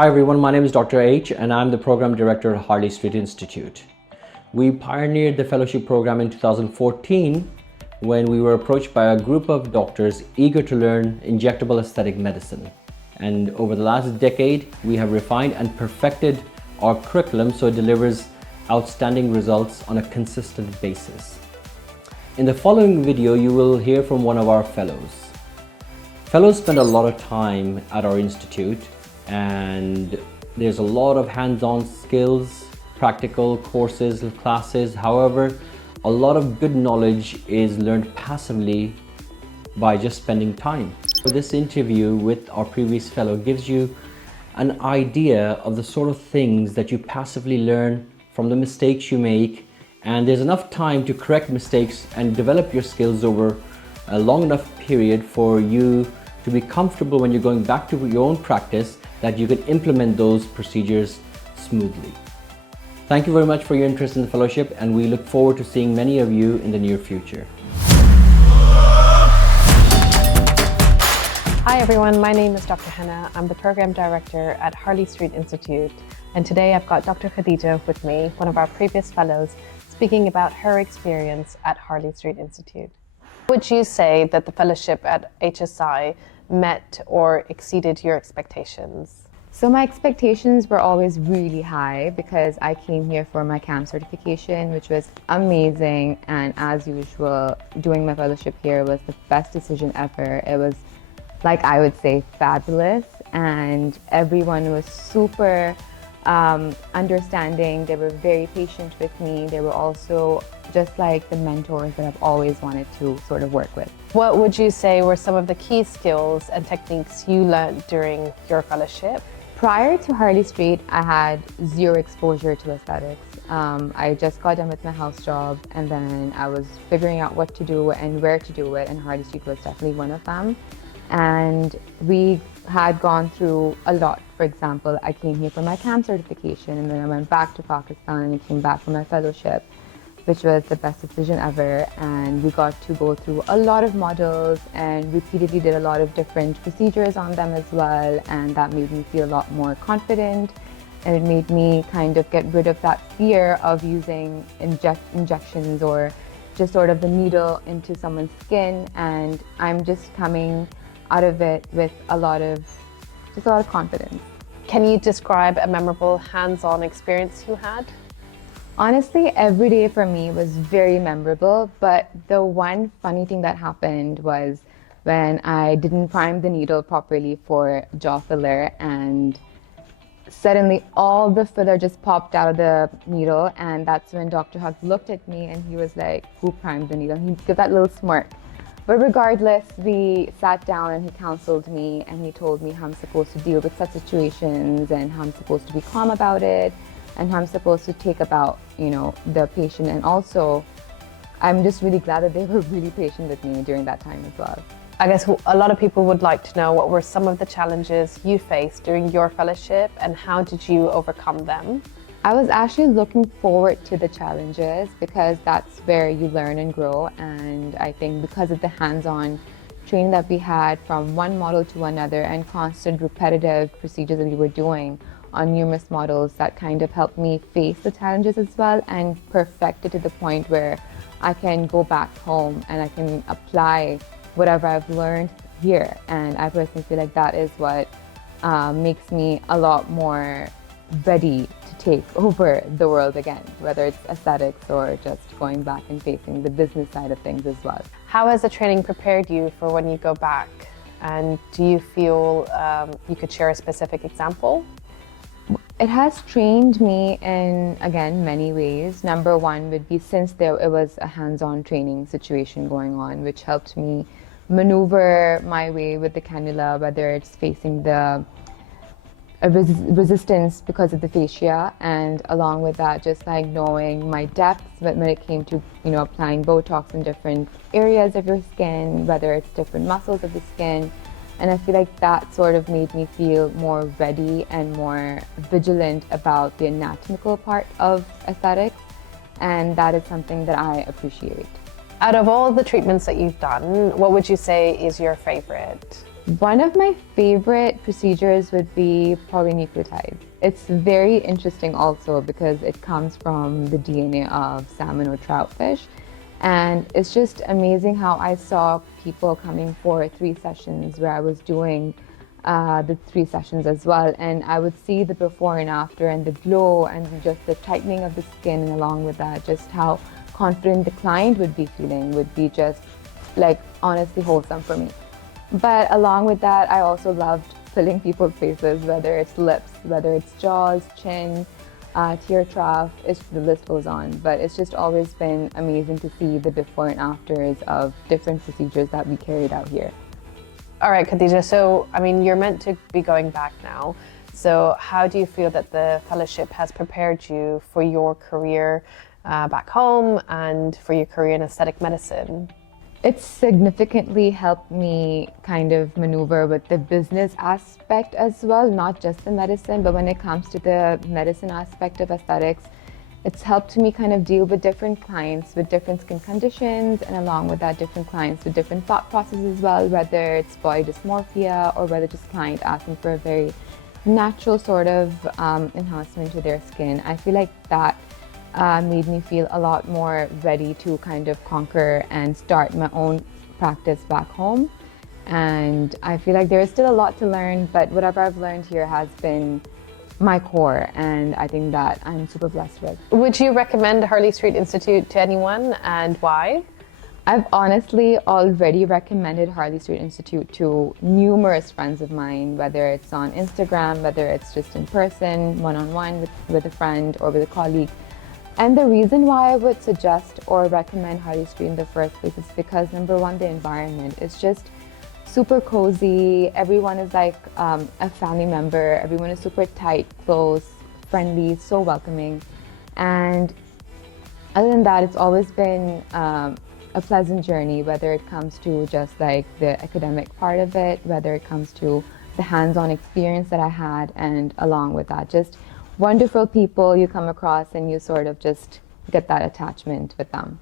Hi everyone, my name is Dr. H and I'm the Program Director at Harley Street Institute. We pioneered the fellowship program in 2014 when we were approached by a group of doctors eager to learn injectable aesthetic medicine. And over the last decade, we have refined and perfected our curriculum so it delivers outstanding results on a consistent basis. In the following video, you will hear from one of our fellows. Fellows spend a lot of time at our institute, and there's a lot of hands-on skills, practical courses, classes. However, a lot of good knowledge is learned passively by just spending time. So this interview with our previous fellow gives you an idea of the sort of things that you passively learn from the mistakes you make, and there's enough time to correct mistakes and develop your skills over a long enough period for you to be comfortable when you're going back to your own practice that you can implement those procedures smoothly. Thank you very much for your interest in the fellowship, and we look forward to seeing many of you in the near future. Hi everyone, my name is Dr. Hannah. I'm the Program Director at Harley Street Institute, and today I've got Dr. Khadija with me, one of our previous fellows, speaking about her experience at Harley Street Institute. Would you say that the fellowship at HSI met or exceeded your expectations? So my expectations were always really high because I came here for my CAM certification, which was amazing. And as usual, doing my fellowship here was the best decision ever. It was, like I would say, fabulous. And everyone was super understanding. They were very patient with me. They were also just like the mentors that I've always wanted to sort of work with. What would you say were some of the key skills and techniques you learned during your fellowship? Prior to Harley Street, I had zero exposure to aesthetics. I just got done with my house job, and then I was figuring out what to do and where to do it, and Harley Street was definitely one of them. And we had gone through a lot. For example, I came here for my CAM certification, and then I went back to Pakistan and came back for my fellowship, which was the best decision ever. And we got to go through a lot of models and repeatedly did a lot of different procedures on them as well. And that made me feel a lot more confident. And it made me kind of get rid of that fear of using injections or just sort of the needle into someone's skin. And I'm just coming out of it with a lot of confidence. Can you describe a memorable hands-on experience you had? Honestly, every day for me was very memorable, but the one funny thing that happened was when I didn't prime the needle properly for jaw filler, and suddenly all the filler just popped out of the needle, and that's when Dr. Hug looked at me and he was like, "Who primed the needle?" And he gave that little smirk. But regardless, we sat down and he counseled me and he told me how I'm supposed to deal with such situations and how I'm supposed to be calm about it and how I'm supposed to take about, the patient. And also, I'm just really glad that they were really patient with me during that time as well. I guess a lot of people would like to know, what were some of the challenges you faced during your fellowship and how did you overcome them? I was actually looking forward to the challenges because that's where you learn and grow. And I think because of the hands-on training that we had from one model to another and constant repetitive procedures that we were doing on numerous models, that kind of helped me face the challenges as well and perfect it to the point where I can go back home and I can apply whatever I've learned here. And I personally feel like that is what makes me a lot more ready to take over the world again, whether it's aesthetics or just going back and facing the business side of things as well. How has the training prepared you for when you go back? And do you feel you could share a specific example? It has trained me in, again, many ways. Number one would be, since it was a hands-on training situation going on, which helped me maneuver my way with the cannula, whether it's facing the resistance because of the fascia, and along with that, just like knowing my depth when it came to applying Botox in different areas of your skin, whether it's different muscles of the skin. And I feel like that sort of made me feel more ready and more vigilant about the anatomical part of aesthetics, and that is something that I appreciate. Out of all the treatments that you've done, what would you say is your favorite? One of my favorite procedures would be polynucleotides. It's very interesting also because it comes from the DNA of salmon or trout fish. And it's just amazing how I saw people coming for 3 sessions where I was doing the 3 sessions as well. And I would see the before and after and the glow and just the tightening of the skin. And along with that, just how confident the client would be feeling would be just like honestly wholesome for me. But along with that, I also loved filling people's faces, whether it's lips, whether it's jaws, chin, tear trough, the list goes on. But it's just always been amazing to see the before and afters of different procedures that we carried out here. All right, Khadija, so I mean, you're meant to be going back now. So how do you feel that the fellowship has prepared you for your career back home and for your career in aesthetic medicine? It's significantly helped me kind of maneuver with the business aspect as well, not just the medicine, but when it comes to the medicine aspect of aesthetics, it's helped me kind of deal with different clients with different skin conditions, and along with that, different clients with different thought processes as well, whether it's body dysmorphia or whether just client asking for a very natural sort of enhancement to their skin. I feel like that made me feel a lot more ready to kind of conquer and start my own practice back home. And I feel like there is still a lot to learn, but whatever I've learned here has been my core, and I think that I'm super blessed with. Would you recommend Harley Street Institute to anyone, and why? I've honestly already recommended Harley Street Institute to numerous friends of mine, whether it's on Instagram, whether it's just in person, one-on-one with a friend or with a colleague. And the reason why I would suggest or recommend Harley Street in the first place is because, number one, the environment is just super cozy. Everyone is like a family member. Everyone is super tight, close, friendly, so welcoming. And other than that, it's always been a pleasant journey, whether it comes to just like the academic part of it, whether it comes to the hands-on experience that I had, and along with that, just wonderful people you come across and you sort of just get that attachment with them.